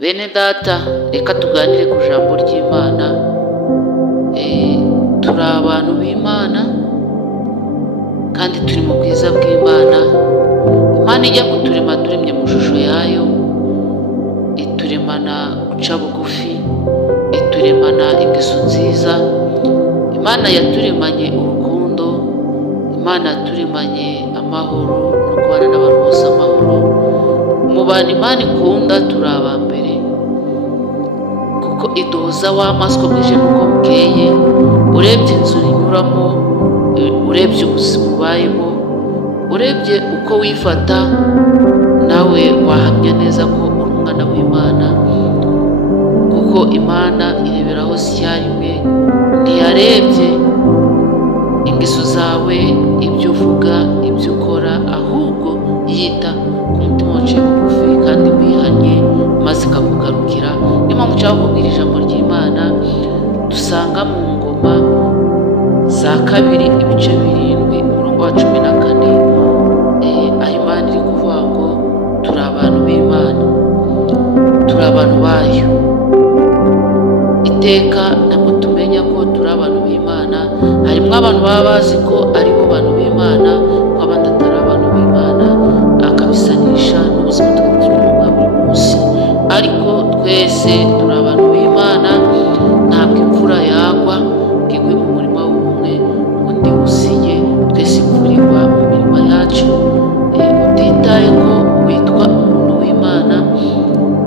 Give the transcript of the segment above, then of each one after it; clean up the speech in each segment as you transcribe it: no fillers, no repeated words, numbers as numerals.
Bene data, reka tuganire ku jambo ry'Imana. Turi abantu b'Imana kandi turi mu bwiza bw'Imana. Imana ijya kuturema turemye mu shusho yayo, ituremana guca bugufi, ituremana ingeso nziza. Imana yaturemanye urukundo, Imana yaturemanye amahoro no kubana n'abantu bose amahoro. Mu bantu Imana ikunda turi aba mbere, kuko iduhuza w'amaso bwije nuko bukeye. Urebye inzu inyuramo, urebye ubuzima ubayemo, urebye uko wifata, nawe wahamya neza ko uri umwana w'Imana, kuko Imana ireberaho icyarimwe. Ntiyarebye ingeso zawe, ibyo uvuga, ibyo ukora, ahubwo yita ku mutima waciye bugufi kandi wihanye, maze ikakugarukira. Niyo mpamvu nshaka kubwira ijambo ry'Imana dusanga mu Ngoma za 2 ibice 7 umurongo wa 14, aho Imana iri kuvuga ngo turi abantu b'Imana, turi abantu bayo. Iteka ntabwo tumenya ko turi abantu b'Imana. Harimo abantu baba bazi ko ari bo bantu b'Imana, nk'abandi atari abantu b'Imana, akabisanisha n'ubuzima turimo bwa buri munsi. Ariko twese turi abantu b'Imana. Ntabwo imvura yagwa ngo igwe mu murima w'umwe undi usige. Twese imvura igwa mu mirima yacu. Utitaye ko witwa umuntu w'Imana,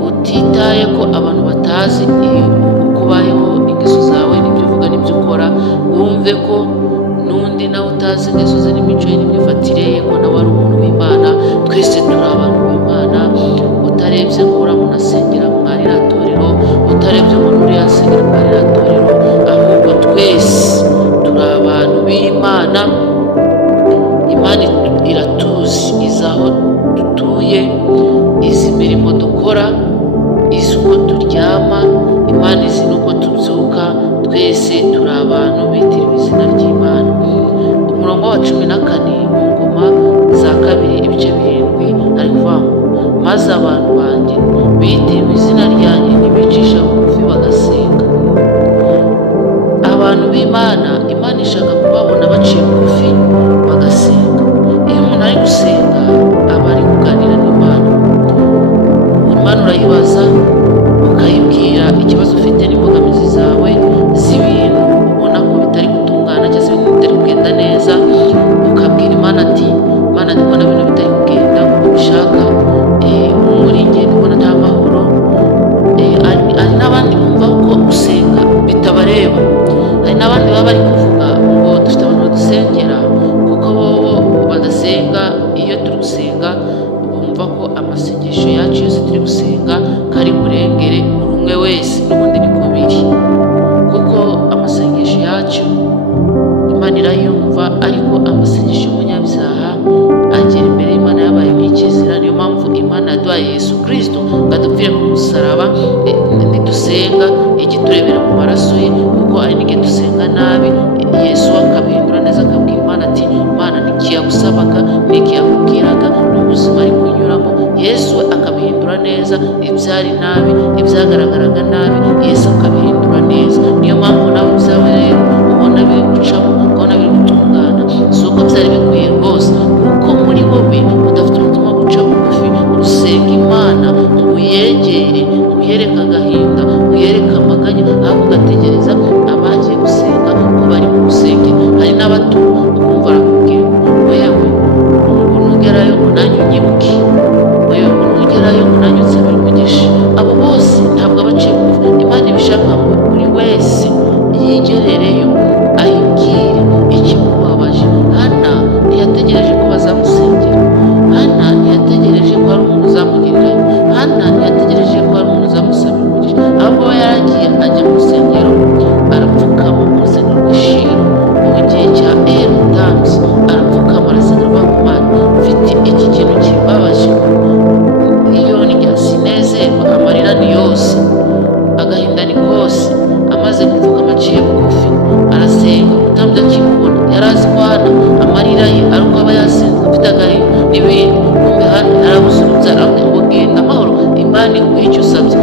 utitaye ko abantu batazi uko ubayeho, ingeso zawe, n'ibyo uvuga n'ibyo ukora, wumve ko n'undi nawe utazi ingeso ze n'imico ye n'imyifatire ye ko nawe ari umuntu w'Imana. Twese turi abantu b'Imana. Utarebye ngo uriya muntu asengera mu ririya torero, utarebye umuntu uriya asengera mu ririya torero, ahubwo twese turi abantu b'Imana. Imana iratuzi, izi aho dutuye, izi imirimo dukora, izi uko turyama, Imana izi n'uko tubyuka. Twese turi abantu bitiriwe izina ry'Imana. Umurongo wa 14 mu Ngoma za 2 ibice 7 ari kuvuga ngo maze abantu banjye bitiriwe izina ryanjye nibicisha bugufi bagasenga. Abantu b'Imana, Imana ishaka kubabona baciye bugufi bagasenga. Iyo umuntu ari gusenga aba ari kuganira n'Imana. Imana urayibaza, ukayibwira ikibazo ufite n'imbogamizi zawe z'ibintu ubona ko bitari gutungana cyangwa se ibintu bitari kugenda neza. Ukabwira Imana ati, Imana ndikubona ibintu bitari kugenda uko bishaka, muri njye ndikubona nta mahoro. Hari n'abandi bumva ko gusenga bitabareba. Hari n'abandi baba bari kuvuga ngo dufite abantu badusengera, kuko bo badasenga. Iyo turi gusenga bumva ko amasengesho yacu yose turi gusenga kari burengere buri umwe wese. N'ubundi niko biri, kuko amasengesho yacu Imana irayumva, ariko amasengesho y'umunyabyaha agera imbere y'Imana yabaye nk'ikizira. Niyo mpamvu Imana yaduhaye Yesu Kristo ngo adupfire ku musaraba. Nidusenga ijye iturebera mu maraso ye, kuko hari n'igihe dusenga nabi, Yesu akabihindura neza, akabwira Imana ati, Imana niki yagusabaga, niki yakubwiraga, n'ubuzima ari kunyuramo, Yesu akabihindura neza. Ibyari nabi, ibyagaragaraga nabi, Yesu akabihindura neza. Niyo mpamvu nawe ibyawe rero ubona biri gucamo, ukabona biri gutungana, si uko byari bikwiye rwose, kuko muri wowe udafite umutima wo guca bugufi, usenga Imana, uyegere, uyereke agahinda, uyereke amaganya, ahubwo ugategereza abagiye gusenga ko bari mu rusengero. Hari n'abato ukumva arakubwira wewe ngo nugerayo ngo nanjye unyibuke, wewe ngo nugerayo ngo nanjye unsabire umugisha. Abo bose ntabwo abaciye bugufi. Imana ibishaka ngo buri wese yigerereyo ayibwire ikimubabaje. Hana ntiyategereje ko bazamusengera. Hana ntiyategereje ko hari umuntu uzamugirirayo. Hana ntiyategereje ko hari umuntu uzamusabira umugisha. Ahubwo we yaragiye ajya mu rusengero, arapfukama mu rusengero rw'Ishilo mu gihe cya Damusi, arapfukama arasenga avuga ngo Mana, mfite iki kintu kimbabaje, iyo ndya sinezerwa, amarira ni yose, agahinda ni kose. Amaze gupfukama aciye bugufi arasenga, utambye akimubona yari azi ko Hana amarira ye ari uko aba yasenze afite agahinda n'ibindi. Kumbe Hana yarabuze urubyaro, ngo genda amahoro, Imana iguhe icyo usabye.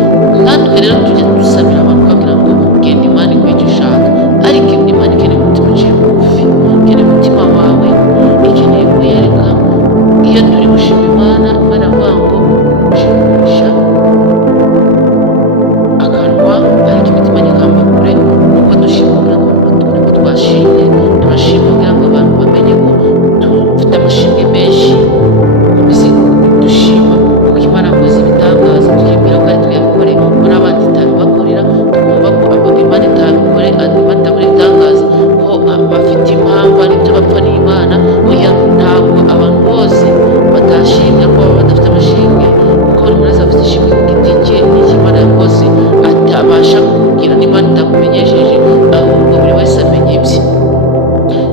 kimwe ku giti cye n'icyo Imana yakoze atabasha kukubwira n'Imana itakumenyesheje, ahubwo buri wese amenya ibye.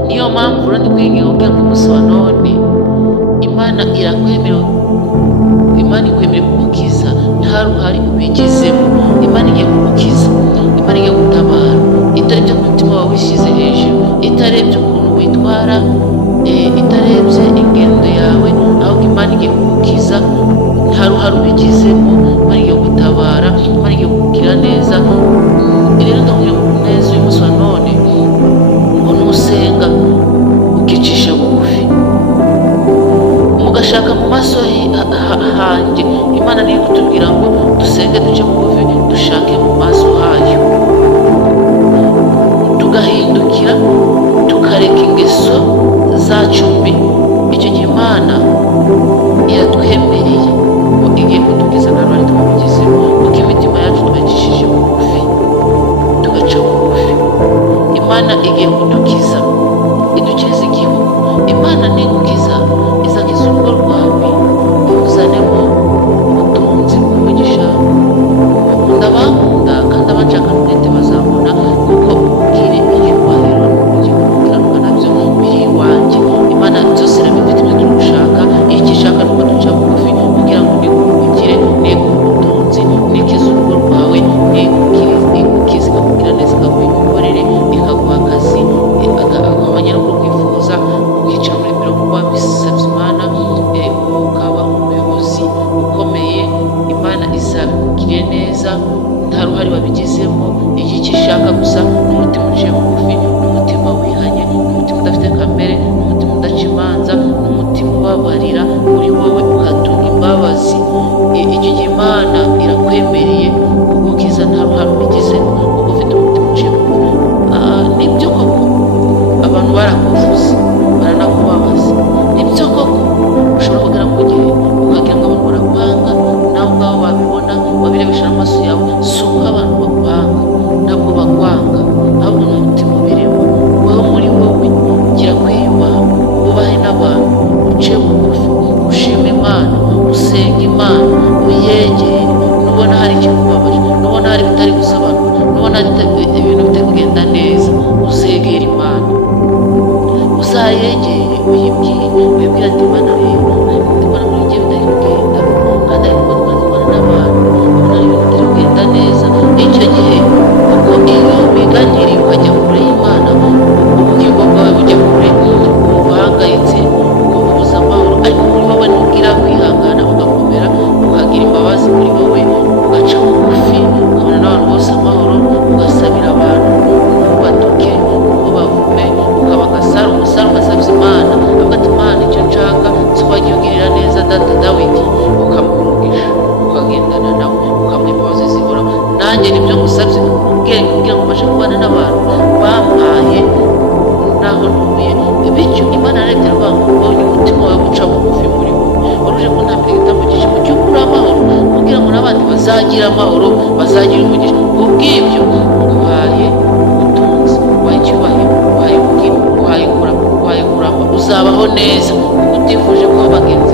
Niyo mpamvu rero ndi kwinginga kugira ngo umunsi wa none Imana ikwemera kugukiza, nta ruhare ubigizemo. Imana igiye kugukiza, Imana igiye gutabara, itarebye ku mutima wawe wishyize hejuru, itarebye ukuntu witwara, itarebye ingendo yawe, ahubwo Imana igiye kugukiza, nta ruhare ubigizemo. Imana igiye gutabara, Imana igiye kukugira neza. Rero ndakubwira ngo neza uyu munsi wa none ngo nusenga ukicisha bugufi mugashaka mu maso hanjye, Imana niyo kutubwira ngo dusenge duce bugufi, dushake mu maso hayo, tugahindukira tukareka ingeso zacu mbi. Icyo gihe Imana iratwemereye ngo igiye kutugiza nta ruhare twabigizeho, kuko imitima yacu twayicishije bugufi tugaca bugufi. Imana igiye kudukiza, idukiriza igihugu. Imana nigukiza izakiza urugo rwawe, ikuzanemo ubutunzi bw'umugisha. Ndabakunda kandi abanshaka n'umwete bazabona, kuko ubwire icyubahiro n'ubugingo gukiranuka nabyo biri iwanjye. Imana byose irabifite ibyo turi gushaka, icyo ishaka nuko duca bugufi kugira ngo nigukire, niguhe ubutunzi, nikize urugo rwawe, nigukize ikakubwira neza, ikaguha imikorere, ikaguha akazi, akabanya no kukwifuza, ukicara muri biro kuba bisabye Imana, ukaba umuyobozi ukomeye. Imana izabikugirire neza, nta ruhare wabigizemo. Icyo ishaka gusa n'umutima uciye bugufi, n'umutima wihanye, n'umutima udafite kamere, n'umutima udaca imanza, n'umutima ubabarira uri wowe, ukatunga imbabazi. Icyo gihe Imana irakwemereye kugukiza, nta ruhare ubigizemo, kuko ufite umutima uciye bugufi. Nibyo koko abantu barakuvuze, baranakubabaza. Nibyo koko ushobora kugera mu gihe ukagira ngo abantu barakwanga, nawe ubwawe wabibona, wabirebesha n'amaso yawe. Si uko abantu bakwanga, ntabwo bakwanga, ahubwo ni umutima ubirimo. Wowe muri wowe gira kwiyubaha, wubahe n'abantu, uce bugufi, ushima Imana, usenga Imana, uyegere. Nubona hari ikikubabaje, nubona hari bitari gusobanura, nubona hari ibintu bitari kugenda neza, uzegera Imana, uzayegere, uyibwire ati Imana rero ndikubona muri njye bitari kugenda, kandi ariko ndikubona n'abantu ubona ari ibintu bitari kugenda neza. Icyo gihe kuko iyo wiganiriye ukajya kure y'Imana, ubugingo bwawe bujya kure, uba uhangayitse, ukumva amahoro. Ariko muri wowe ntubwira kwihangana, ugakomera, ukagira imbabazi muri wowe, ugaca bugufi, ukabona n'abantu bose amahoro, ugasabira abantu, ntubatuke, ntubavume, ukaba agasaro ugasabye Imana, avuga ati Imana icyo nshaka si wagiye ugirira neza data Dawidi, ukamurugisha, ukagendana nawe, ukamuha imbabazi zihoraho. Nanjye nibyo ngusabye, ubwenge kugira ngo mbashe kubana n'abantu bampaye naho ntuye. Bityo Imana yarebye aravuga ngo ubonye umutima wawe guca bugufi muri wowe, waruje kuntambira igitambo cyinshi mu gihugu uri amahoro, kugira ngo n'abandi bazagira amahoro, bazagira umugisha. Kubw'ibyo nguhaye ubutunzi, nguhaye icyubahiro, nguhaye ubwira, nguhaye kurama, uzabaho neza, kuko utifuje ko bagenzi